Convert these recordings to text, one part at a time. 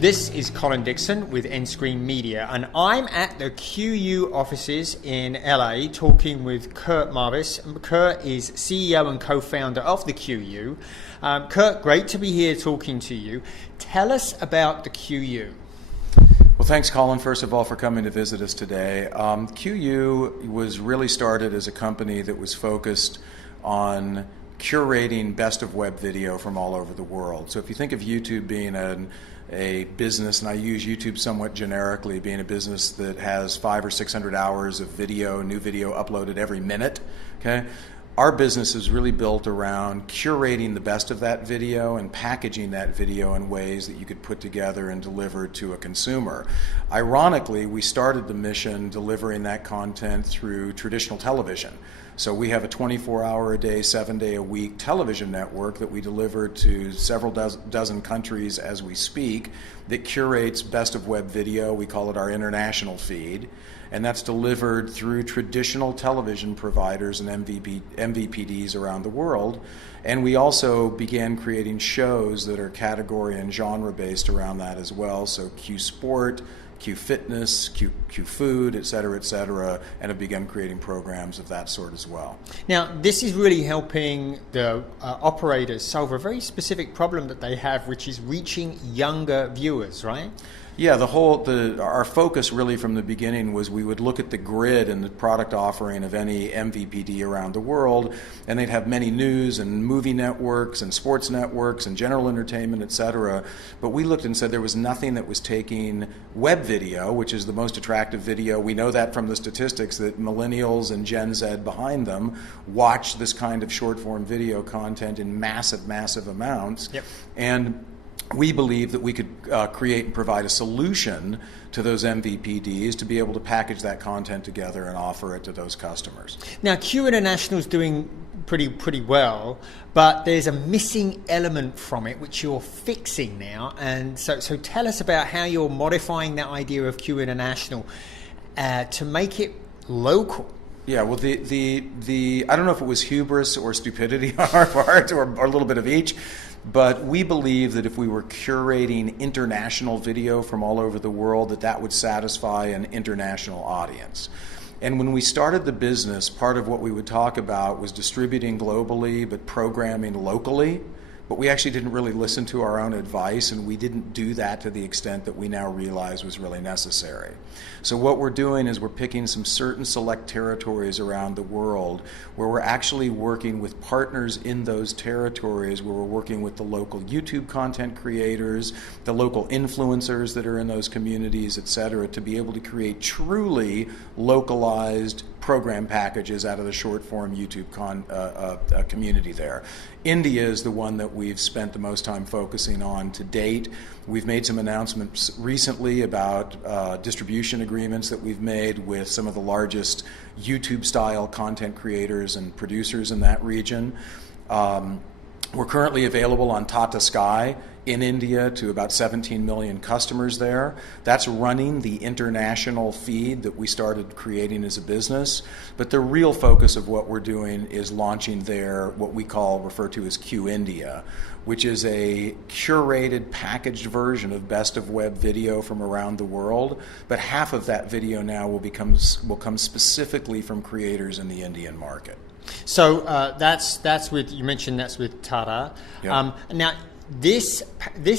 This is Colin Dixon with Endscreen Media, and I'm at the QYou offices in LA talking with Curt Marvis. Curt is CEO and co-founder of the QYou. Curt, great to be here talking to you. Tell us about the QYou. Well, thanks, Colin, first of all, for coming to visit us today. QYou was really started as a company that was focused on curating best of web video from all over the world. So if you think of YouTube being a business, and I use YouTube somewhat generically, being a business that has 500 or 600 hours of video, new video uploaded every minute, okay? Our business is really built around curating the best of that video and packaging that video in ways that you could put together and deliver to a consumer. Ironically, we started the mission delivering that content through traditional television. So we have a 24-hour-a-day, 7-day-a-week television network that we deliver to several dozen countries as we speak that curates best of web video. We call it our international feed. And that's delivered through traditional television providers and MVPDs around the world. And we also began creating shows that are category and genre based around that as well. So Q Sport, Q Fitness, Q Food, et cetera, and have begun creating programs of that sort as well. Now, this is really helping the operators solve a very specific problem that they have, which is reaching younger viewers, right? Yeah, our focus really from the beginning was we would look at the grid and the product offering of any MVPD around the world, and they'd have many news and movie networks and sports networks and general entertainment, et cetera. But we looked and said there was nothing that was taking web video, which is the most attractive video. We know that from the statistics that millennials and Gen Z behind them watch this kind of short form video content in massive amounts. Yep. And we believe that we could create and provide a solution to those MVPDs to be able to package that content together and offer it to those customers. Now, Q International is doing pretty well, but there's a missing element from it which you're fixing now. And so tell us about how you're modifying that idea of Q International to make it local. Yeah, well, the I don't know if it was hubris or stupidity on our part or a little bit of each, but we believe that if we were curating international video from all over the world, that would satisfy an international audience. And when we started the business, part of what we would talk about was distributing globally but programming locally. But we actually didn't really listen to our own advice, and we didn't do that to the extent that we now realize was really necessary. So what we're doing is we're picking some certain select territories around the world where we're actually working with partners in those territories, where we're working with the local YouTube content creators, the local influencers that are in those communities, et cetera, to be able to create truly localized program packages out of the short form YouTube community there. India is the one that we've spent the most time focusing on to date. We've made some announcements recently about distribution agreements that we've made with some of the largest YouTube-style content creators and producers in that region. We're currently available on Tata Sky in India to about 17 million customers there. That's running the international feed that we started creating as a business. But the real focus of what we're doing is launching there what we refer to as Q India, which is a curated, packaged version of best of web video from around the world. But half of that video now will come specifically from creators in the Indian market. So that's with, you mentioned that's with Tata. Yep. Now, this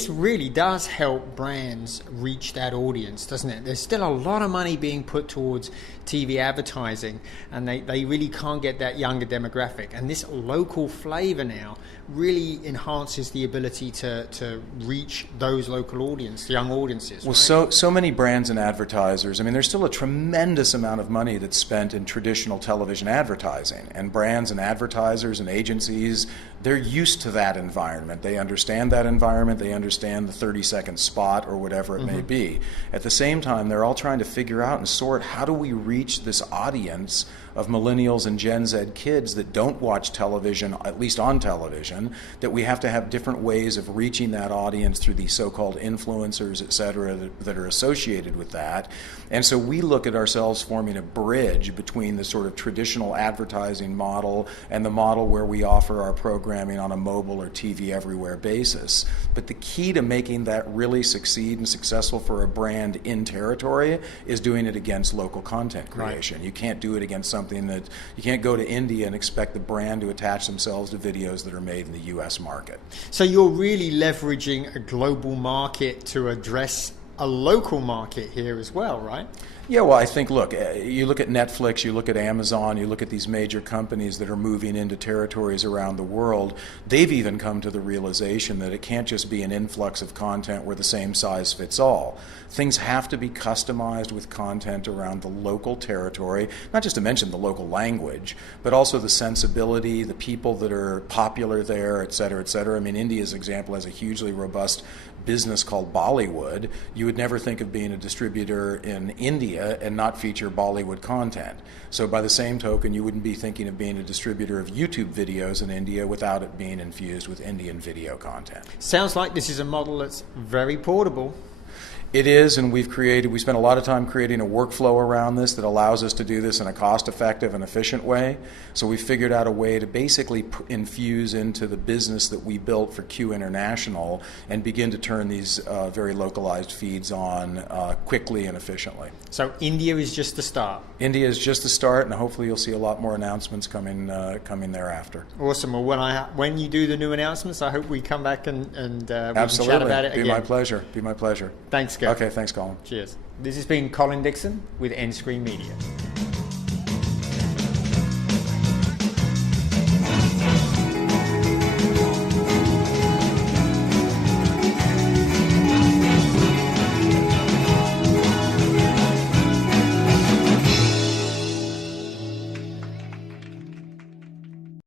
really does help brands reach that audience, doesn't it? There's still a lot of money being put towards TV advertising, and they really can't get that younger demographic. And this local flavor now really enhances the ability to reach those local audience, young audiences. Well, right? so many brands and advertisers, I mean, there's still a tremendous amount of money that's spent in traditional television advertising, and brands and advertisers and agencies, they're used to that environment. They understand that environment. They understand the 30-second spot or whatever it may be. At the same time, they're all trying to figure out and sort, how do we reach this audience of millennials and Gen Z kids that don't watch television, at least on television, that we have to have different ways of reaching that audience through these so-called influencers, et cetera, that are associated with that. And so we look at ourselves forming a bridge between the sort of traditional advertising model and the model where we offer our programming on a mobile or TV everywhere basis. But the key to making that really succeed and successful for a brand in territory is doing it against local content creation. Right. You can't do it against something that, you can't go to India and expect the brand to attach themselves to videos that are made in the US market. So you're really leveraging a global market to address a local market here as well, right? Yeah, well, I think, look, you look at Netflix, you look at Amazon, you look at these major companies that are moving into territories around the world, they've even come to the realization that it can't just be an influx of content where the same size fits all. Things have to be customized with content around the local territory, not just to mention the local language, but also the sensibility, the people that are popular there, et cetera, et cetera. I mean, India's example has a hugely robust business called Bollywood. You would never think of being a distributor in India and not feature Bollywood content. So by the same token, you wouldn't be thinking of being a distributor of YouTube videos in India without it being infused with Indian video content. Sounds like this is a model that's very portable. It is, and we spent a lot of time creating a workflow around this that allows us to do this in a cost-effective and efficient way. So we figured out a way to basically infuse into the business that we built for QYou International and begin to turn these very localized feeds on quickly and efficiently. So India is just the start. India is just the start, and hopefully you'll see a lot more announcements coming thereafter. Awesome. Well, when you do the new announcements, I hope we come back and we can Absolutely. chat about it again. Be my pleasure. Be my pleasure. Thanks, Curt. Okay, thanks, Colin. Cheers. This has been Colin Dixon with End Screen Media.